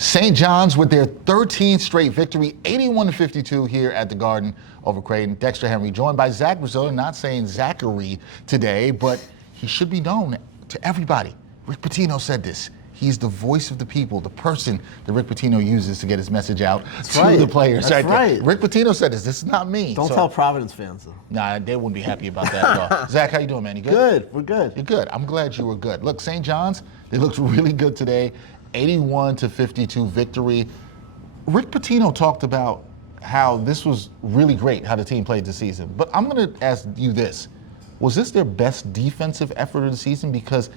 St. John's with their 13th straight victory, 81-52 here at the Garden over Creighton. Dexter Henry, joined by Zach Brazil, not saying Zachary today, but he should be known to everybody. Rick Pitino said this. He's the voice of the people, the person that Rick Pitino uses to get his message out to the players. That's right. Rick Pitino said this. This is not me. Don't tell Providence fans, though. Nah, they wouldn't be happy about that at all. Zach, how you doing, man? You good? Good. We're good. You're good. I'm glad you were good. Look, St. John's, they looked really good today. 81-52 victory. Rick Pitino talked about how this was really great, how the team played this season. But I'm going to ask you this. Was this their best defensive effort of the season? Because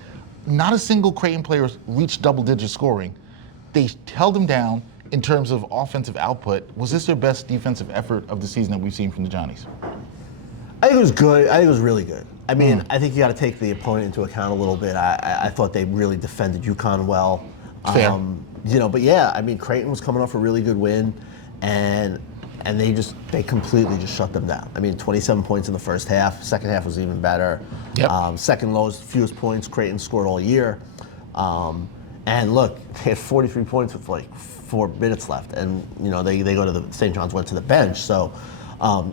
not a single Creighton player reached double-digit scoring. They held them down in terms of offensive output. Was this their best defensive effort of the season that we've seen from the Johnnies? I think it was good. I think it was really good. I mean, I think you got to take the opponent into account a little bit. I thought they really defended UConn well. Fair. But yeah, I mean, Creighton was coming off a really good win, and they completely just shut them down. I mean, 27 points in the first half. Second half was even better. Yep. Second lowest, fewest points Creighton scored all year. And look, they had 43 points with like 4 minutes left, and they go to the St. John's went to the bench. So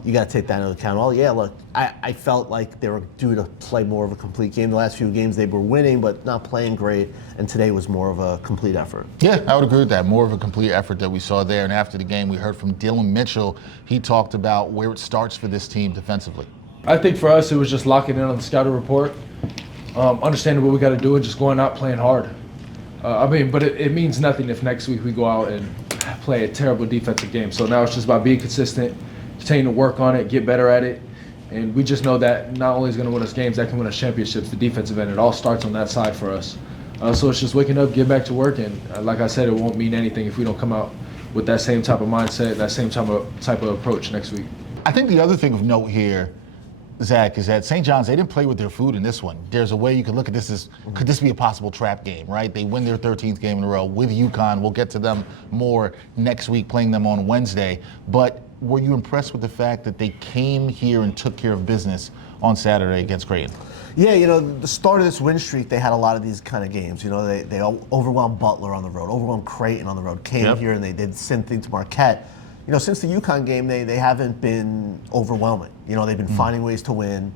you got to take that into account. Well, yeah, look, I felt like they were due to play more of a complete game. The last few games they were winning, but not playing great, and today was more of a complete effort. Yeah, I would agree with that. More of a complete effort that we saw there. And after the game, we heard from Dylan Mitchell. He talked about where it starts for this team defensively. I think for us, it was just locking in on the scouting report, understanding what we got to do, and just going out playing hard. But it means nothing if next week we go out and play a terrible defensive game. So now it's just about being consistent, continue to work on it, get better at it. And we just know that not only is going to win us games, that can win us championships, the defensive end. It all starts on that side for us. So it's just waking up, get back to work, and like I said, it won't mean anything if we don't come out with that same type of mindset, that same type of approach next week. I think the other thing of note here, Zach, is that St. John's, they didn't play with their food in this one. There's a way you could look at this as, could this be a possible trap game, right? They win their 13th game in a row with UConn. We'll get to them more next week, playing them on Wednesday. But were you impressed with the fact that they came here and took care of business on Saturday against Creighton? Yeah, the start of this win streak, they had a lot of these kind of games. They overwhelmed Butler on the road, overwhelmed Creighton on the road, came here and they did the same thing to Marquette. Since the UConn game, they haven't been overwhelming. They've been finding ways to win,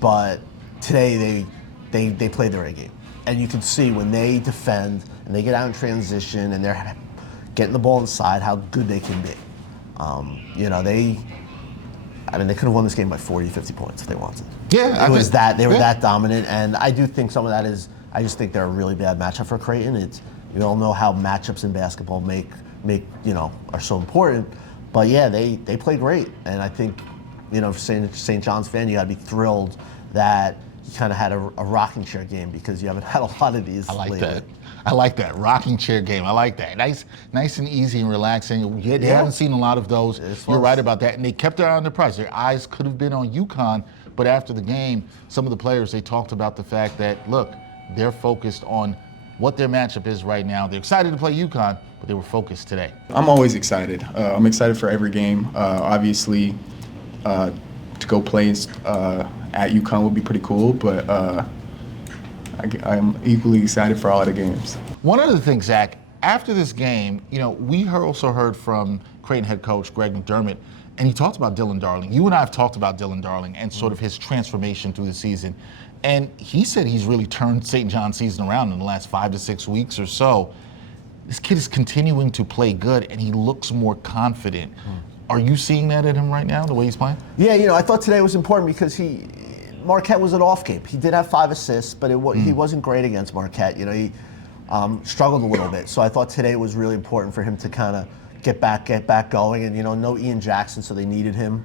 but today they played their A game. And you can see when they defend and they get out in transition and they're getting the ball inside, how good they can be. They could have won this game by 40, 50 points if they wanted. Yeah, They were that dominant, and I do think some of that is, I just think they're a really bad matchup for Creighton. You all know how matchups in basketball are so important. But yeah, they play great, and I think, for St. John's fan, you got to be thrilled that you kind of had a rocking chair game, because you haven't had a lot of these. I like that rocking chair game. I like that. Nice and easy and relaxing. They haven't seen a lot of those. You're right about that. And they kept their eye on the prize. Their eyes could have been on UConn, but after the game, some of the players, they talked about the fact that, look, they're focused on what their matchup is right now. They're excited to play UConn, but they were focused today. I'm always excited. I'm excited for every game. Obviously, to go play at UConn would be pretty cool, but I'm equally excited for all the games. One other thing, Zach, after this game, we also heard from Creighton head coach Greg McDermott, and he talked about Dylan Darling. You and I have talked about Dylan Darling and sort of his transformation through the season. And he said he's really turned St. John's season around in the last 5 to 6 weeks or so. This kid is continuing to play good, and he looks more confident. Are you seeing that in him right now, the way he's playing? Yeah, I thought today was important because Marquette was an off game. He did have 5 assists, but he wasn't great against Marquette. He struggled a little bit. So I thought today was really important for him to kind of get back going. And no Ian Jackson, so they needed him.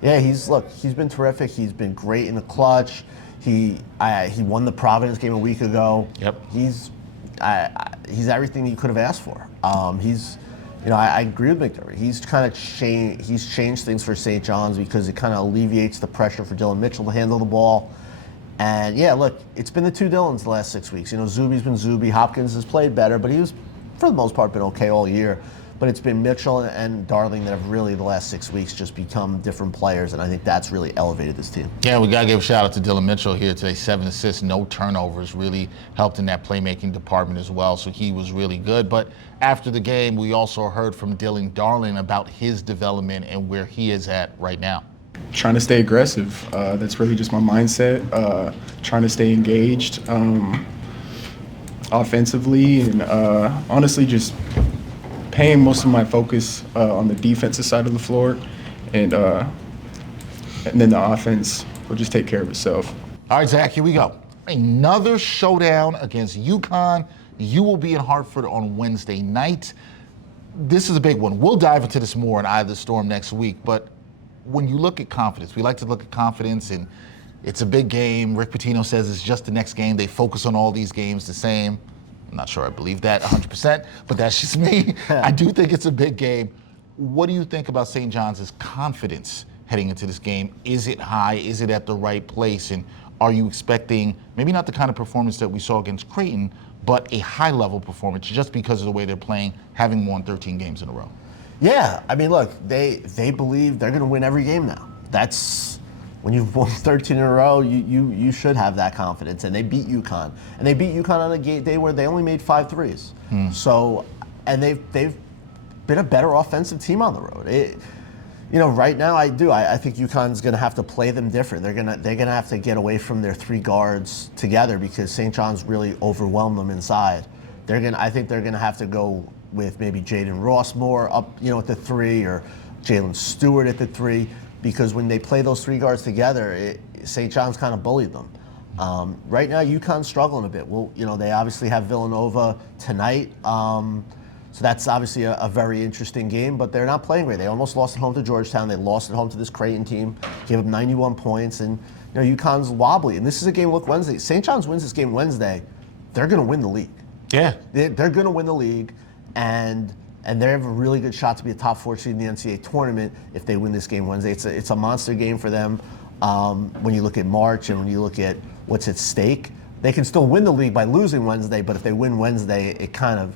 He's been terrific. He's been great in the clutch. He won the Providence game a week ago. Yep. He's everything you could have asked for. I agree with McDermott. He's changed things for St. John's because it kind of alleviates the pressure for Dylan Mitchell to handle the ball. And it's been the two Dylans the last 6 weeks. Zuby's been Zuby. Hopkins has played better, but he was, for the most part, been okay all year. but it's been Mitchell and Darling that have really the last 6 weeks just become different players, and I think that's really elevated this team. Yeah, we got to give a shout out to Dylan Mitchell here today. 7 assists, no turnovers, really helped in that playmaking department as well, so he was really good. But after the game, we also heard from Dylan Darling about his development and where he is at right now. Trying to stay aggressive. That's really just my mindset. Trying to stay engaged offensively, and honestly just paying most of my focus on the defensive side of the floor, and then the offense will just take care of itself. All right, Zach, here we go. Another showdown against UConn. You will be in Hartford on Wednesday night. This is a big one. We'll dive into this more in Eye of the Storm next week, but when you look at confidence, we like to look at confidence, and it's a big game. Rick Pitino says it's just the next game. They focus on all these games the same. I'm not sure I believe that 100%, but that's just me. I do think it's a big game. What do you think about St. John's' confidence heading into this game? Is it high? Is it at the right place? And are you expecting maybe not the kind of performance that we saw against Creighton, but a high-level performance just because of the way they're playing, having won 13 games in a row? Yeah, I mean, look, they believe they're going to win every game now. That's when you've won 13 in a row, you should have that confidence. And they beat UConn, and they beat UConn on a day where they only made 5 threes. So, and they've been a better offensive team on the road. Right now I think UConn's going to have to play them different. They're going to have to get away from their 3 guards together because St. John's really overwhelmed them inside. I think they're going to have to go with maybe Jaden Ross more up, at the 3, or Jalen Stewart at the 3, because when they play those 3 guards together, St. John's kind of bullied them. Right now, UConn's struggling a bit. Well, they obviously have Villanova tonight, so that's obviously a very interesting game, but they're not playing great. They almost lost at home to Georgetown. They lost at home to this Creighton team, gave up 91 points, and UConn's wobbly. And this is a game, look, Wednesday. St. John's wins this game Wednesday, they're going to win the league. Yeah. They're going to win the league, and they have a really good shot to be a top 4 seed in the NCAA tournament if they win this game Wednesday. It's a monster game for them. When you look at March and when you look at what's at stake, they can still win the league by losing Wednesday, but if they win Wednesday, it kind of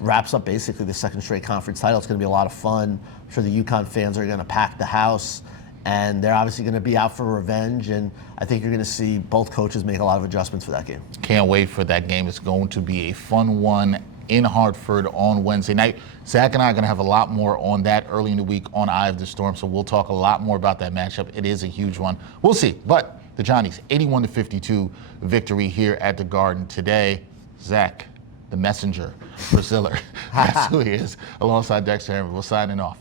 wraps up basically the 2nd straight conference title. It's going to be a lot of fun. I'm sure the UConn fans are going to pack the house, and they're obviously going to be out for revenge, and I think you're going to see both coaches make a lot of adjustments for that game. Can't wait for that game. It's going to be a fun one in Hartford on Wednesday night. Zach and I are going to have a lot more on that early in the week on Eye of the Storm, so we'll talk a lot more about that matchup. It is a huge one. We'll see. But the Johnnies, 81-52 victory here at the Garden today. Zach, the messenger, Priscilla, that's who he is, alongside Dexter. We're signing off.